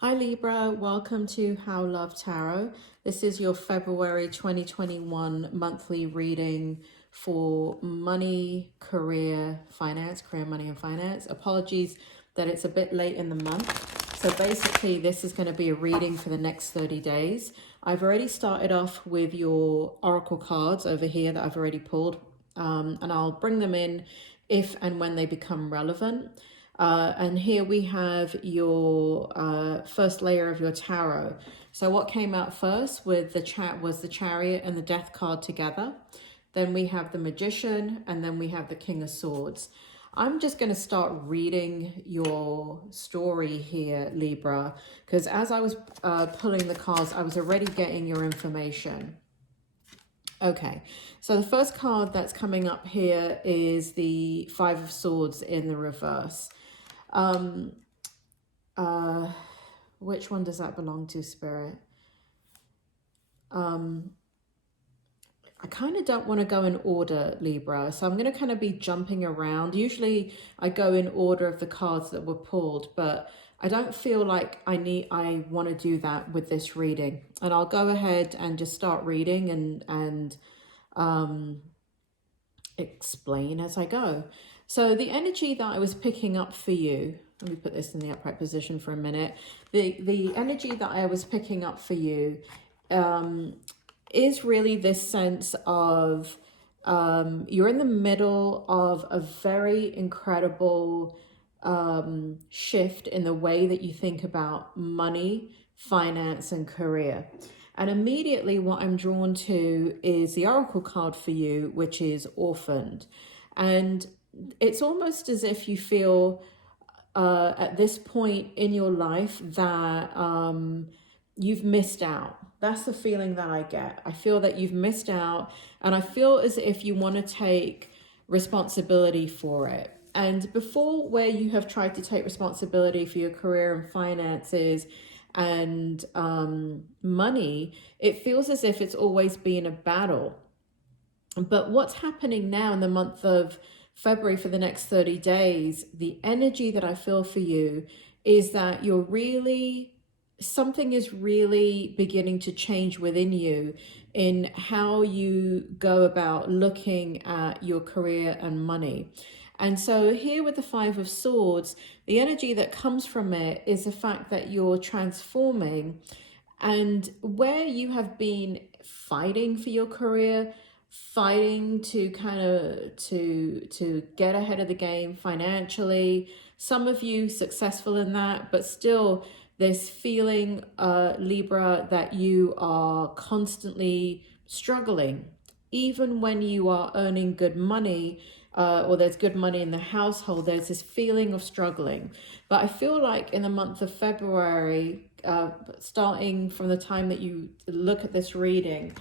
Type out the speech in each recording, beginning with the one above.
Hi Libra, welcome to How Love Tarot. This is your February 2021 monthly reading for money, career, finance, career, money and finance. Apologies that it's a bit late in the month. So basically this is going to be a reading for the next 30 days. I've already started off with your oracle cards over here that I've already pulled, and I'll bring them in if and when they become relevant. And here we have your first layer of your tarot. So what came out first with the chat was the Chariot and the Death card together. Then we have the Magician, and then we have the King of Swords. I'm just going to start reading your story here, Libra, because as I was pulling the cards, I was already getting your information. Okay, so the first card that's coming up here is the Five of Swords in the reverse. Which one does that belong to, Spirit? I kind of don't want to go in order, Libra, so I'm going to kind of be jumping around. Usually I go in order of the cards that were pulled, but I don't feel like I want to do that with this reading. And I'll go ahead and just start reading and explain as I go. So the energy that I was picking up for you, let me put this in the upright position for a minute. The energy that I was picking up for you is really this sense of you're in the middle of a very incredible shift in the way that you think about money, finance, and career. And immediately what I'm drawn to is the oracle card for you, which is Orphaned. And it's almost as if you feel at this point in your life that you've missed out. That's the feeling that I get. I feel that you've missed out, and I feel as if you want to take responsibility for it. And before, where you have tried to take responsibility for your career and finances and money, it feels as if it's always been a battle. But what's happening now in the month of February for the next 30 days, the energy that I feel for you is that something is really beginning to change within you in how you go about looking at your career and money. And so here with the Five of Swords, the energy that comes from it is the fact that you're transforming, and where you have been fighting for your career, fighting to kind of to get ahead of the game financially, some of you successful in that, but still this feeling, Libra, that you are constantly struggling even when you are earning good money, or there's good money in the household. There's this feeling of struggling. But I feel like in the month of February, starting from the time that you look at this reading,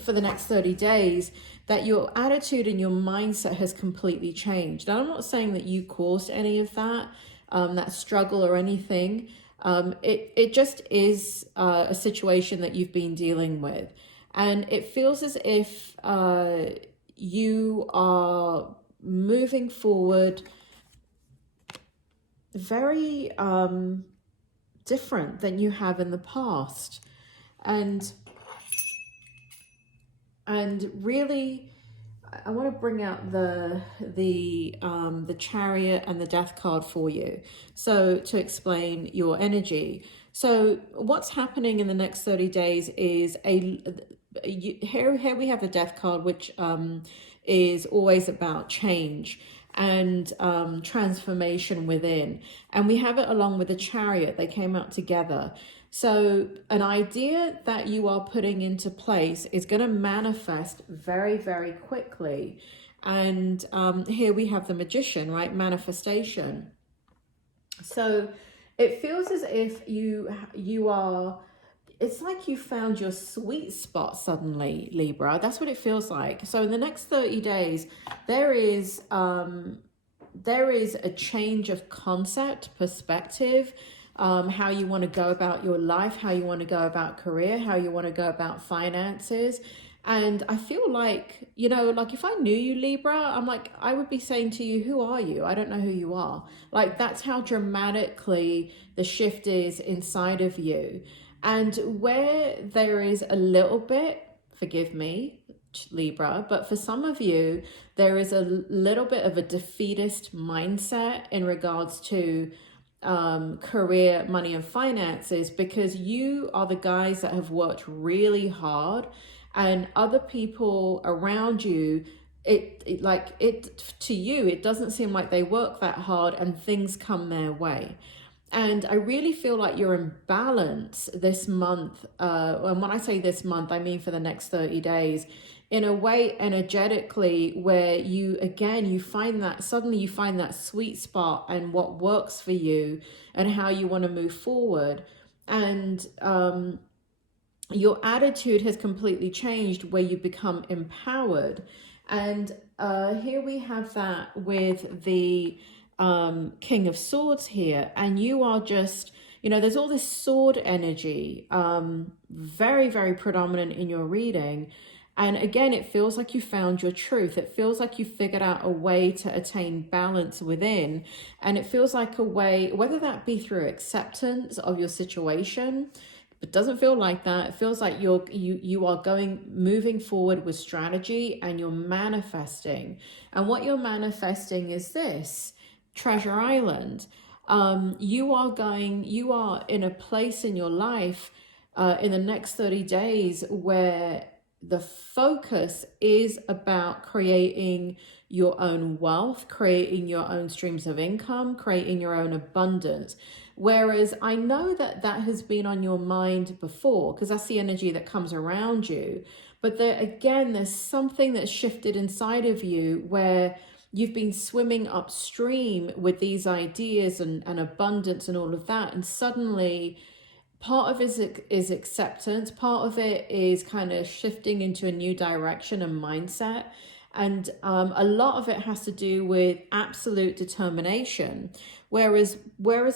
for the next 30 days, that your attitude and your mindset has completely changed. Now, I'm not saying that you caused any of that struggle or anything. It just is a situation that you've been dealing with. And it feels as if you are moving forward very different than you have in the past. And really, I want to bring out the Chariot and the Death card for you, so to explain your energy. So what's happening in the next 30 days is here we have the Death card, which is always about change and transformation within, and we have it along with the Chariot. They came out together. So an idea that you are putting into place is going to manifest very, very quickly. And here we have the Magician, right? Manifestation. So it feels as if you are, it's like you found your sweet spot suddenly, Libra. That's what it feels like. So in the next 30 days, there is a change of concept, perspective, how you want to go about your life, how you want to go about career, how you want to go about finances. And I feel like, you know, like if I knew you, Libra, I'm like, I would be saying to you, who are you? I don't know who you are. Like, that's how dramatically the shift is inside of you. And where there is a little bit, forgive me, Libra, but for some of you, there is a little bit of a defeatist mindset in regards to career, money, and finances, because you are the guys that have worked really hard, and other people around you, to you, it doesn't seem like they work that hard and things come their way. And I really feel like you're in balance this month. And when I say this month, I mean for the next 30 days, in a way energetically, where you, again, you find that, suddenly you find that sweet spot and what works for you and how you want to move forward. And your attitude has completely changed, where you become empowered. And here we have that with the King of Swords here, and you are just, you know, there's all this sword energy, very, very predominant in your reading. And again, it feels like you found your truth. It feels like you figured out a way to attain balance within. And it feels like a way, whether that be through acceptance of your situation, it doesn't feel like that. It feels like you are moving forward with strategy, and you're manifesting. And what you're manifesting is this: Treasure Island. You are in a place in your life in the next 30 days where the focus is about creating your own wealth, creating your own streams of income, creating your own abundance. Whereas I know that that has been on your mind before, because that's the energy that comes around you. But there, again, there's something that's shifted inside of you where you've been swimming upstream with these ideas and abundance and all of that. And suddenly part of it is acceptance. Part of it is kind of shifting into a new direction and mindset. And a lot of it has to do with absolute determination. Whereas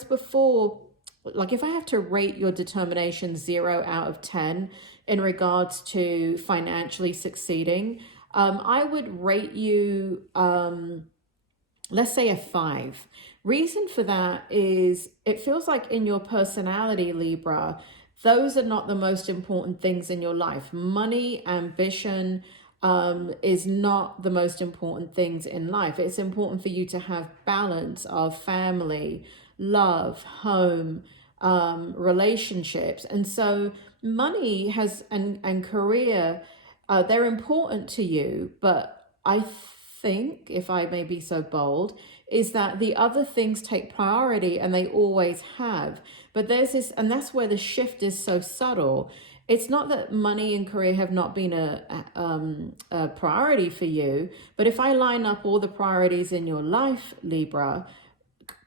before, like if I have to rate your determination 0 out of 10 in regards to financially succeeding, I would rate you, let's say a 5. Reason for that is it feels like in your personality, Libra, those are not the most important things in your life. Money, ambition, is not the most important things in life. It's important for you to have balance of family, love, home, relationships. And so money has and career, they're important to you, but I think, if I may be so bold, is that the other things take priority, and they always have. But there's this, and that's where the shift is so subtle. It's not that money and career have not been a priority for you, but if I line up all the priorities in your life, Libra,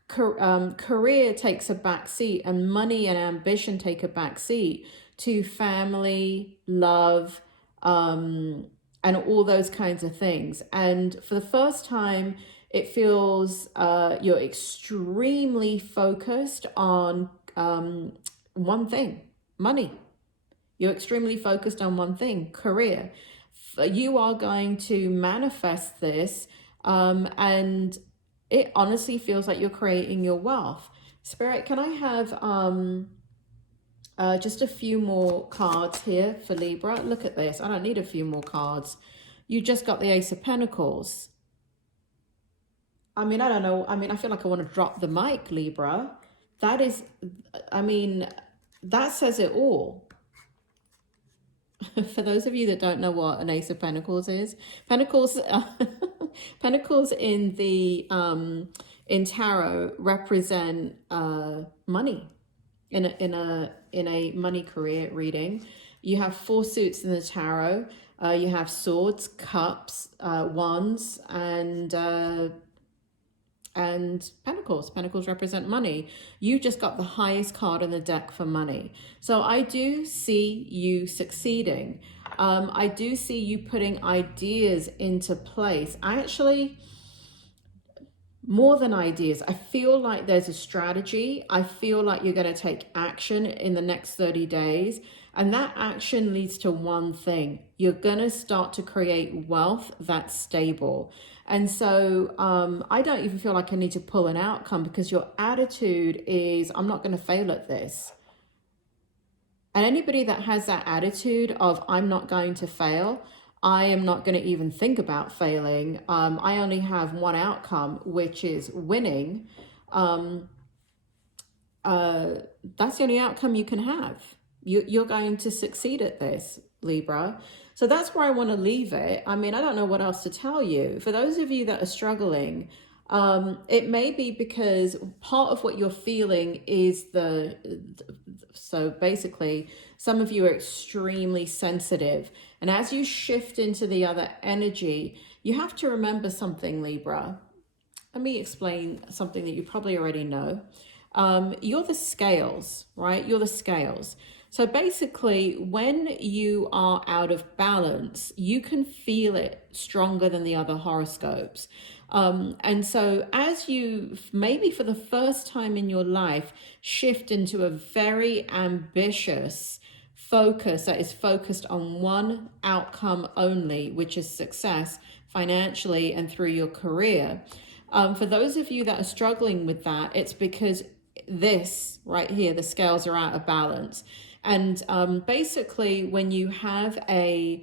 career takes a back seat, and money and ambition take a back seat to family, love, and all those kinds of things. And for the first time, it feels you're extremely focused on one thing: money. You're extremely focused on one thing: career. You are going to manifest this, and it honestly feels like you're creating your wealth. Spirit, can I have just a few more cards here for Libra? Look at this. I don't need a few more cards. You just got the Ace of Pentacles. I mean, I don't know. I mean, I feel like I want to drop the mic, Libra. That is, I mean, that says it all. For those of you that don't know what an Ace of Pentacles is, Pentacles, Pentacles in the in tarot represent money. In a money career reading, you have 4 suits in the tarot. You have swords, cups, wands, and pentacles. Pentacles represent money. You just got the highest card in the deck for money. So I do see you succeeding. I do see you putting ideas into place. I actually, more than ideas. I feel like there's a strategy. I feel like you're going to take action in the next 30 days. And that action leads to one thing. You're going to start to create wealth that's stable. And so I don't even feel like I need to pull an outcome, because your attitude is, I'm not going to fail at this. And anybody that has that attitude of, I'm not going to fail, I am not going to even think about failing, I only have one outcome, which is winning, that's the only outcome you can have. You're going to succeed at this, Libra. So that's where I want to leave it. I mean, I don't know what else to tell you. For those of you that are struggling, it may be because part of what you're feeling is so basically, some of you are extremely sensitive. And as you shift into the other energy, you have to remember something, Libra. Let me explain something that you probably already know. You're the scales, right? You're the scales. So basically, when you are out of balance, you can feel it stronger than the other horoscopes. And so as you, maybe for the first time in your life, shift into a very ambitious focus that is focused on one outcome only, which is success financially and through your career. For those of you that are struggling with that, it's because this right here, the scales are out of balance. And basically, when you have a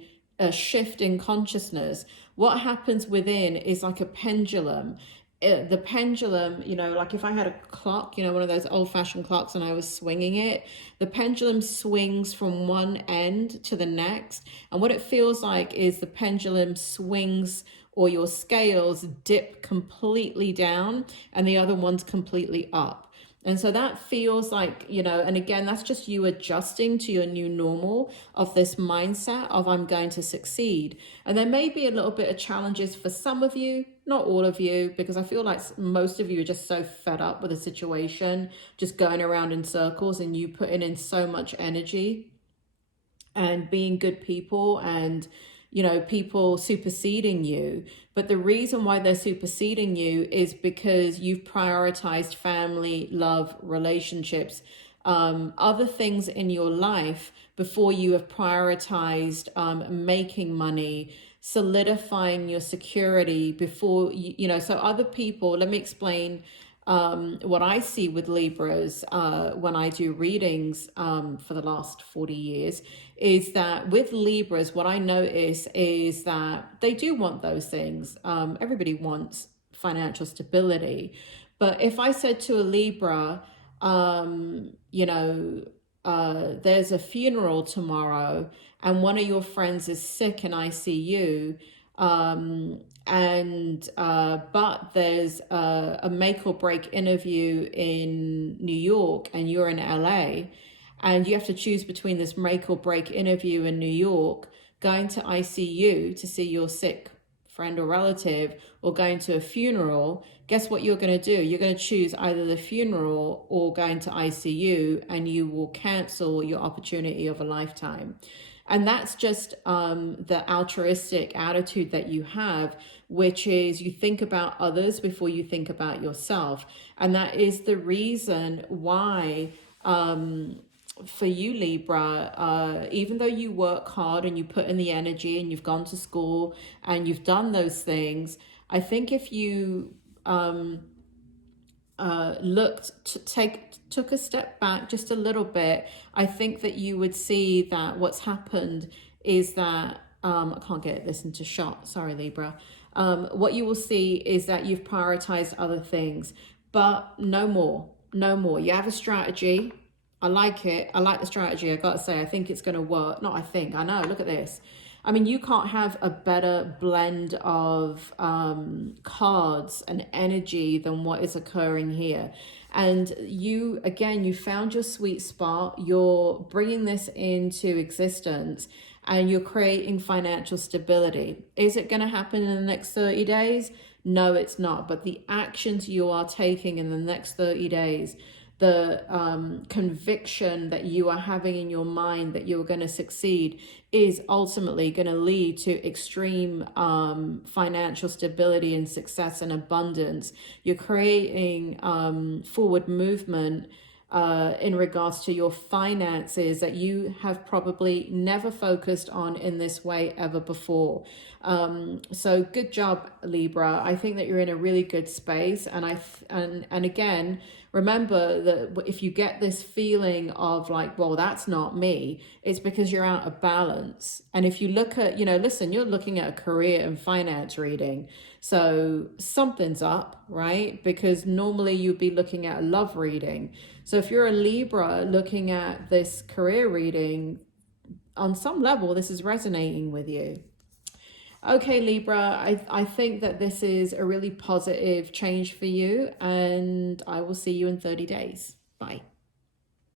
shift in consciousness, what happens within is like a pendulum. The pendulum, you know, like if I had a clock, you know, one of those old-fashioned clocks, and I was swinging it, the pendulum swings from one end to the next. And what it feels like is the pendulum swings, or your scales dip completely down and the other one's completely up. And so that feels like, you know, and again, that's just you adjusting to your new normal of this mindset of, I'm going to succeed. And there may be a little bit of challenges for some of you, not all of you, because I feel like most of you are just so fed up with the situation, just going around in circles, and you putting in so much energy and being good people, and you know, people superseding you. But the reason why they're superseding you is because you've prioritized family, love, relationships, other things in your life before you have prioritized making money, solidifying your security before, you know, so other people, let me explain what I see with Libras when I do readings for the last 40 years, is that with Libras, what I notice is that they do want those things. Everybody wants financial stability. But if I said to a Libra, you know, there's a funeral tomorrow and one of your friends is sick in ICU, but there's a make or break interview in New York and you're in LA, and you have to choose between this make or break interview in New York, going to ICU to see your sick friend or relative, or going to a funeral. Guess what you're going to do? You're going to choose either the funeral or going to ICU, and you will cancel your opportunity of a lifetime. And that's just the altruistic attitude that you have, which is you think about others before you think about yourself. And that is the reason why for you, Libra, even though you work hard and you put in the energy and you've gone to school and you've done those things, I think if you took a step back just a little bit, I think that you would see that what's happened is that I can't get this into shot, sorry Libra. What you will see is that you've prioritized other things, but no more. You have a strategy. I like it. I like the strategy. I gotta say, I think it's gonna work. Not I think, I know, look at this. I mean, you can't have a better blend of cards and energy than what is occurring here. And you, again, you found your sweet spot. You're bringing this into existence and you're creating financial stability. Is it going to happen in the next 30 days? No, it's not. But the actions you are taking in the next 30 days, the conviction that you are having in your mind that you're going to succeed is ultimately going to lead to extreme financial stability and success and abundance. You're creating forward movement in regards to your finances that you have probably never focused on in this way ever before. So good job, Libra. I think that you're in a really good space. And again, remember that if you get this feeling of like, well, that's not me, it's because you're out of balance. And if you look at, listen, you're looking at a career and finance reading. So something's up, right? Because normally you'd be looking at a love reading. So if you're a Libra looking at this career reading, on some level, this is resonating with you. Okay, Libra, I think that this is a really positive change for you, and I will see you in 30 days. Bye.